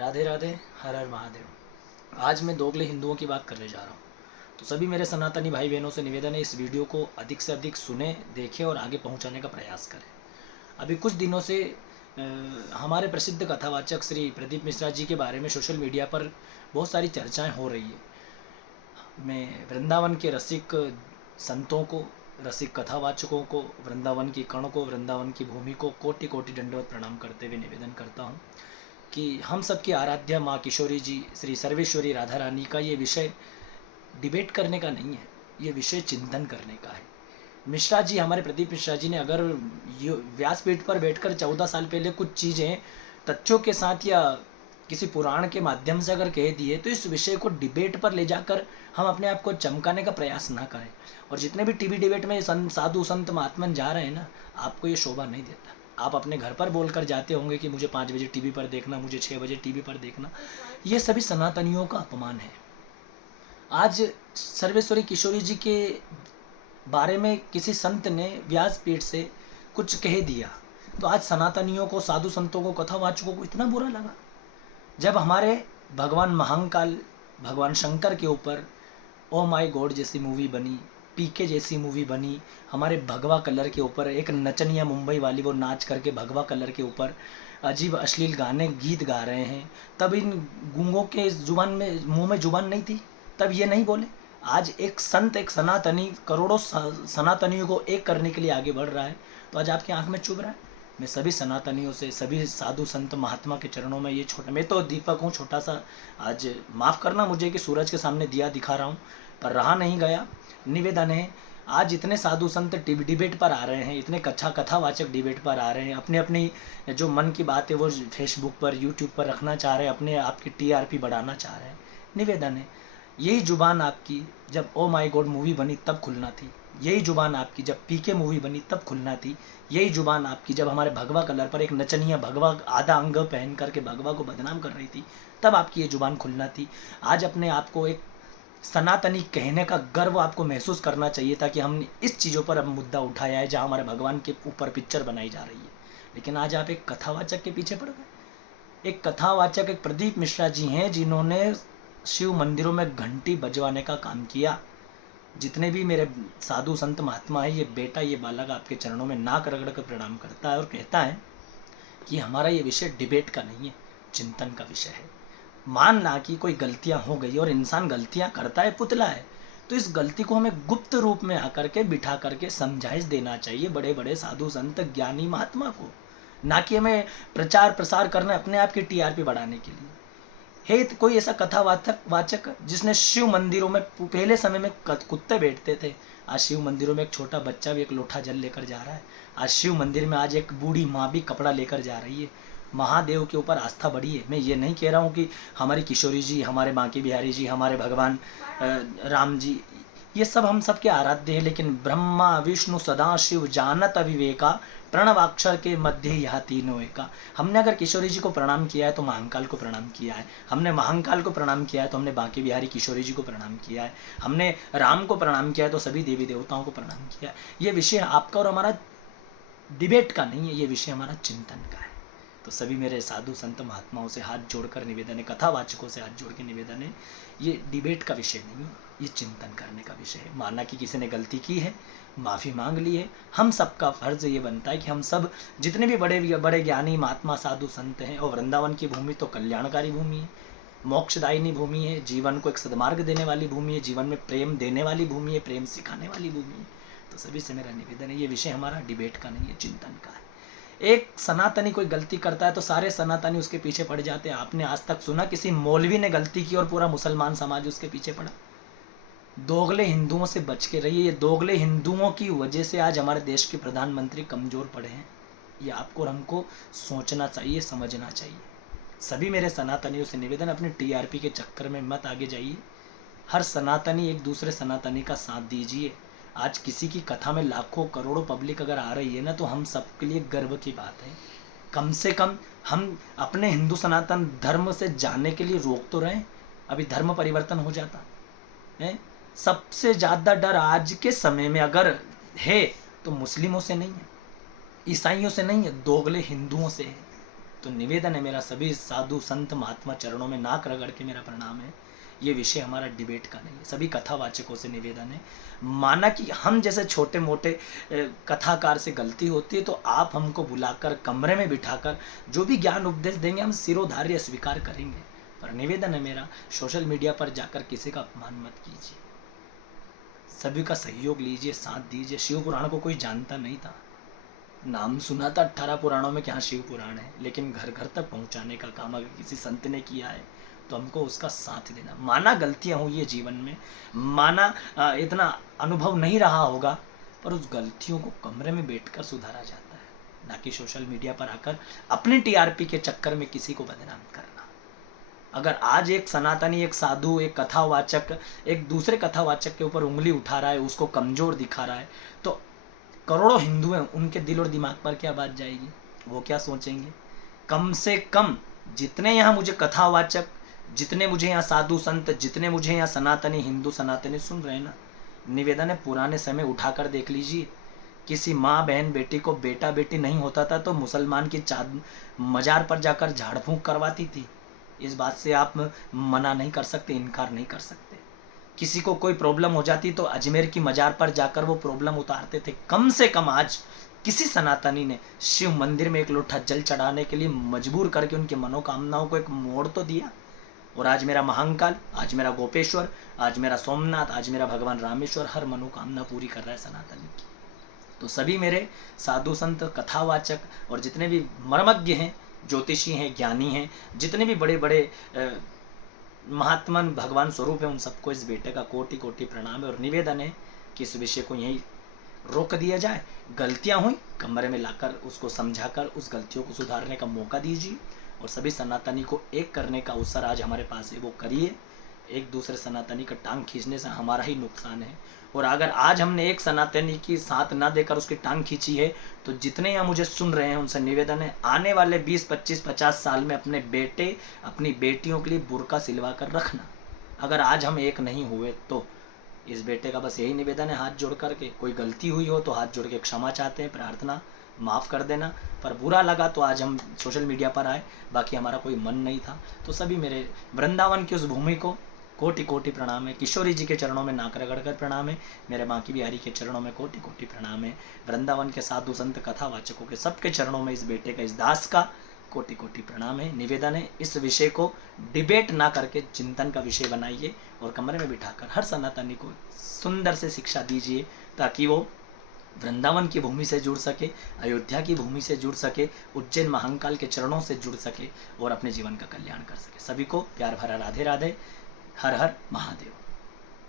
राधे राधे, हर हर महादेव। आज मैं दोगले हिंदुओं की बात करने जा रहा हूँ। तो सभी मेरे सनातनी भाई बहनों से निवेदन है, इस वीडियो को अधिक से अधिक सुने, देखें और आगे पहुँचाने का प्रयास करें। अभी कुछ दिनों से हमारे प्रसिद्ध कथावाचक श्री प्रदीप मिश्रा जी के बारे में सोशल मीडिया पर बहुत सारी चर्चाएं हो रही है। मैं वृंदावन के रसिक संतों को, रसिक कथावाचकों को, वृंदावन की कण को, वृंदावन की भूमि को कोटि कोटि दंडवत प्रणाम करते हुए निवेदन करता हूँ कि हम सबकी आराध्या माँ किशोरी जी श्री सर्वेश्वरी राधा रानी का ये विषय डिबेट करने का नहीं है, ये विषय चिंतन करने का है। मिश्रा जी, हमारे प्रदीप मिश्रा जी ने अगर व्यासपीठ पर बैठकर 14 साल पहले कुछ चीज़ें तथ्यों के साथ या किसी पुराण के माध्यम से अगर कह दिए, तो इस विषय को डिबेट पर ले जाकर हम अपने आप को चमकाने का प्रयास ना करें। और जितने भी टीवी डिबेट में साधु संत महात्मन जा रहे हैं ना, आपको ये शोभा नहीं देता। आप अपने घर पर बोलकर जाते होंगे कि मुझे 5 बजे टीवी पर देखना, मुझे 6 बजे टीवी पर देखना। ये सभी सनातनियों का अपमान है। आज सर्वेश्वरी किशोरी जी के बारे में किसी संत ने व्यासपीठ से कुछ कह दिया, तो आज सनातनियों को, साधु संतों को, कथावाचकों को इतना बुरा लगा। जब हमारे भगवान महाकाल, भगवान शंकर के ऊपर ओ माय गॉड जैसी मूवी बनी, पीके जैसी मूवी बनी, हमारे भगवा कलर के ऊपर एक नचनिया मुंबई वाली वो नाच करके भगवा कलर के ऊपर अजीब अश्लील गाने गीत गा रहे हैं, तब इन गूंगों के जुबान में, मुंह में जुबान नहीं थी, तब ये नहीं बोले। आज एक संत, एक सनातनी करोड़ों सनातनियों को एक करने के लिए आगे बढ़ रहा है, तो आज आपकी आंख में चुभ रहा है। मैं सभी सनातनियों से, सभी साधु संत महात्मा के चरणों में ये छोटा, मैं तो दीपक हूँ छोटा सा, आज माफ़ करना मुझे कि सूरज के सामने दिया दिखा रहा हूँ, पर रहा नहीं गया। निवेदन है, आज इतने साधु संत डिबेट पर आ रहे हैं, इतने कथावाचक डिबेट पर आ रहे हैं, अपने अपनी जो मन की बात है वो फेसबुक पर, यूट्यूब पर रखना चाह रहे हैं, अपने आपकी टीआरपी बढ़ाना चाह रहे हैं। निवेदन है, यही जुबान आपकी जब ओ माय गॉड मूवी बनी तब खुलना थी, यही जुबान आपकी जब पीके मूवी बनी तब खुलना थी, यही जुबान आपकी जब हमारे भगवा कलर पर एक नचनिया भगवा आधा अंग पहन करके भगवा को बदनाम कर रही थी, तब आपकी ये जुबान खुलना थी। आज अपने आप को एक सनातनी कहने का गर्व आपको महसूस करना चाहिए था कि हमने इस चीज़ों पर अब मुद्दा उठाया है जहाँ हमारे भगवान के ऊपर पिक्चर बनाई जा रही है। लेकिन आज आप एक कथावाचक के पीछे पड़ गए। एक कथावाचक, एक प्रदीप मिश्रा जी हैं जिन्होंने शिव मंदिरों में घंटी बजवाने का काम किया। जितने भी मेरे साधु संत महात्मा है, ये बेटा, ये बालक आपके चरणों में नाक रगड़ कर प्रणाम करता है और कहता है कि हमारा ये विषय डिबेट का नहीं है, चिंतन का विषय है। मानना कि कोई गलतियां हो गई, और इंसान गलतियां करता है, पुतला है, तो इस गलती को हमें गुप्त रूप में आकर के बिठा करके समझाइश देना चाहिए बड़े बड़े साधु संत ज्ञानी महात्मा को, ना कि हमें प्रचार प्रसार करना अपने आप की टीआरपी बढ़ाने के लिए। है कोई ऐसा कथावाचक जिसने शिव मंदिरों में, पहले समय में कुत्ते बैठते थे, आज शिव मंदिरों में एक छोटा बच्चा भी एक लोटा जल लेकर जा रहा है। आज शिव मंदिर में आज एक बूढ़ी माँ भी कपड़ा लेकर जा रही है। महादेव के ऊपर आस्था बढ़ी है। मैं ये नहीं कह रहा हूँ कि हमारी किशोरी जी, हमारे बांके बिहारी जी, हमारे भगवान राम जी, ये सब हम सब के आराध्य है, लेकिन ब्रह्मा विष्णु सदा शिव जानत अविवेका, प्रणवाक्षर के मध्य यह तीनों एका। हमने अगर किशोरी जी को प्रणाम किया है तो महाकाल को प्रणाम किया है, हमने महाकाल को प्रणाम किया है तो हमने बांके बिहारी किशोरी जी को प्रणाम किया है, हमने राम को प्रणाम किया है तो सभी देवी देवताओं को प्रणाम किया है। ये विषय आपका और हमारा डिबेट का नहीं है, ये विषय हमारा चिंतन का है। तो सभी मेरे साधु संत महात्माओं से हाथ जोड़कर निवेदन है, कथावाचकों से हाथ जोड़ के निवेदन है, ये डिबेट का विषय नहीं है, ये चिंतन करने का विषय है। माना कि किसी ने गलती की है, माफ़ी मांग ली है, हम सबका फर्ज ये बनता है कि हम सब जितने भी बड़े बड़े ज्ञानी महात्मा साधु संत हैं, और वृंदावन की भूमि तो कल्याणकारी भूमि है, मोक्षदायिनी भूमि है, जीवन को एक सद्मार्ग देने वाली भूमि है, जीवन में प्रेम देने वाली भूमि है, प्रेम सिखाने वाली भूमि है। तो सभी से मेरा निवेदन है, ये विषय हमारा डिबेट का नहीं है, चिंतन का है। एक सनातनी कोई गलती करता है तो सारे सनातनी उसके पीछे पड़ जाते हैं। आपने आज तक सुना किसी मौलवी ने गलती की और पूरा मुसलमान समाज उसके पीछे पड़ा? दोगले हिंदुओं से बच के रहिए। ये दोगले हिंदुओं की वजह से आज हमारे देश के प्रधानमंत्री कमज़ोर पड़े हैं। ये आपको और हमको सोचना चाहिए, समझना चाहिए। सभी मेरे सनातनियों से निवेदन, अपने टीआरपी के चक्कर में मत आगे जाइए। हर सनातनी एक दूसरे सनातनी का साथ दीजिए। आज किसी की कथा में लाखों करोड़ों पब्लिक अगर आ रही है ना, तो हम सबके लिए गर्व की बात है। कम से कम हम अपने हिंदू सनातन धर्म से जाने के लिए रोक तो रहे। अभी धर्म परिवर्तन हो जाता है। सबसे ज़्यादा डर आज के समय में अगर है तो मुस्लिमों से नहीं है, ईसाइयों से नहीं है, दोगले हिंदुओं से है। तो निवेदन है मेरा, सभी साधु संत महात्मा चरणों में नाक रगड़ के मेरा प्रणाम है। ये विषय हमारा डिबेट का नहीं है, सभी कथावाचकों से निवेदन है, माना कि हम जैसे छोटे मोटे कथाकार से गलती होती है तो आप हमको बुलाकर कमरे में बिठाकर जो भी ज्ञान उपदेश देंगे हम सिरोधार्य स्वीकार करेंगे। पर निवेदन है मेरा, सोशल मीडिया पर जाकर किसी का अपमान मत कीजिए, सभी का सहयोग लीजिए, साथ दीजिए। शिव पुराण को कोई जानता नहीं था, नाम सुना था 18 पुराणों में, क्या शिव पुराण है, लेकिन घर घर तक पहुंचाने का काम अगर किसी संत ने किया है तो हमको उसका साथ देना। माना गलतियां हुई है जीवन में, माना इतना अनुभव नहीं रहा होगा, पर उस गलतियों को कमरे में बैठकर सुधारा जाता है, ना कि सोशल मीडिया पर आकर अपने टीआरपी के चक्कर में किसी को बदनाम करना। अगर आज एक सनातनी, एक साधु, एक कथावाचक एक दूसरे कथावाचक के ऊपर उंगली उठा रहा है, उसको कमजोर दिखा रहा है, तो करोड़ों हिंदू हैं, उनके दिल और दिमाग पर क्या बात जाएगी, वो क्या सोचेंगे। कम से कम जितने यहाँ मुझे कथावाचक, जितने मुझे यहाँ साधु संत, जितने मुझे यहाँ सनातनी हिंदू सनातनी सुन रहे हैं ना, निवेदन है पुराने समय उठाकर देख लीजिए, किसी माँ बहन बेटी को बेटा बेटी नहीं होता था तो मुसलमान की मजार पर जाकर झाड़ फूंक करवाती थी। इस बात से आप मना नहीं कर सकते, इनकार नहीं कर सकते। किसी को कोई प्रॉब्लम हो जाती तो अजमेर की मजार पर जाकर वो प्रॉब्लम उतारते थे। कम से कम आज किसी सनातनी ने शिव मंदिर में एक लोटा जल चढ़ाने के लिए मजबूर करके उनकी मनोकामनाओं को एक मोड़ तो दिया। और आज मेरा महाकाल, आज मेरा गोपेश्वर, आज मेरा सोमनाथ, आज मेरा भगवान रामेश्वर हर मनोकामना पूरी कर रहा है सनातनी की। तो सभी मेरे साधु संत, कथावाचक और जितने भी मर्मज्ञ हैं, ज्योतिषी हैं, ज्ञानी हैं, जितने भी बड़े बड़े महात्मा भगवान स्वरूप है, उन सबको इस बेटे का कोटि कोटि प्रणाम है। और निवेदन है कि इस विषय को यहीं रोक दिया जाए। गलतियां हुई कमरे में लाकर उसको समझाकर उस गलतियों को सुधारने का मौका दीजिए, और सभी सनातनी को एक करने का अवसर आज हमारे पास है, वो करिए। एक दूसरे सनातनी का टांग खींचने से हमारा ही नुकसान है, और अगर आज हमने एक सनातनी की साथ ना देकर उसकी टांग खींची है तो जितने यहाँ मुझे सुन रहे हैं उनसे निवेदन है, आने वाले 20, 25, 50 साल में अपने बेटे, अपनी बेटियों के लिए बुर्का सिलवा कर रखना। अगर आज हम एक नहीं हुए तो इस बेटे का बस यही निवेदन है, हाथ जोड़ करके, कोई गलती हुई हो तो हाथ जोड़ के क्षमा चाहते हैं, प्रार्थना माफ़ कर देना। पर बुरा लगा तो आज हम सोशल मीडिया पर आए, बाकी हमारा कोई मन नहीं था। तो सभी मेरे वृंदावन की उस भूमि को कोटि कोटि प्रणाम है, किशोरी जी के चरणों में नाक रगड़ कर प्रणाम है, मेरे माँ की बिहारी के चरणों में कोटि कोटि प्रणाम है, वृंदावन के साधु संत कथावाचकों के सबके चरणों में इस बेटे का, इस दास का कोटि कोटि प्रणाम है। निवेदन है इस विषय को डिबेट ना करके चिंतन का विषय बनाइए, और कमरे में बिठाकर हर सनातनी को सुंदर से शिक्षा दीजिए, ताकि वो वृंदावन की भूमि से जुड़ सके, अयोध्या की भूमि से जुड़ सके, उज्जैन महाकाल के चरणों से जुड़ सके और अपने जीवन का कल्याण कर सके। सभी को प्यार भरा राधे राधे, हर हर महादेव।